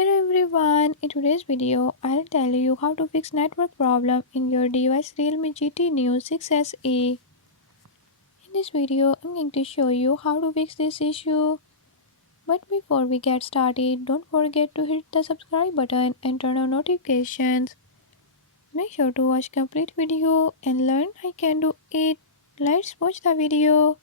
Hello everyone, in today's video I'll tell you how to fix network problem in your device Realme GT Neo 6SE. In this video I'm going to show you how to fix this issue. But before we get started, don't forget to hit the subscribe button and turn on notifications. Make sure to watch complete video and learn I can do it. Let's watch the video.